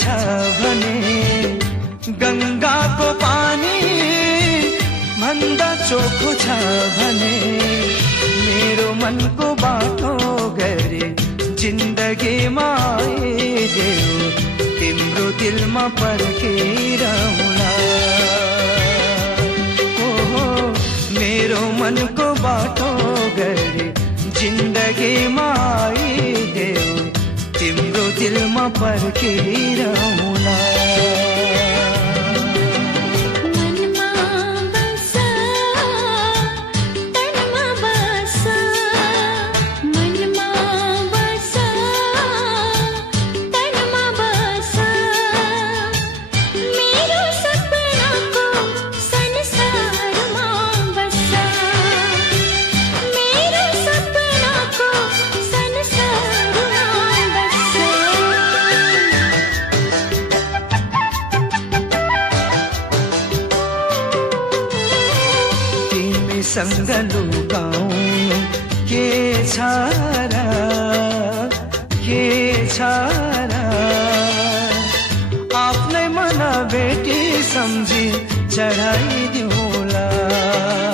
छ भने गङ्गाको पानी भन्दा चोखो छ भने मेरो मनको बाटो गरे जिन्दगीमा आइदेऊ तिम्रो दिलमा पर्खिरहला। ओहो मेरो मनको बाटो गरे जिन्दगीमा आइदेऊ तिम्रो दिलमा पर्खिरहला। सँग लुकाउनु के छ र आफ्नै मन भेटी सम्झी चढाइ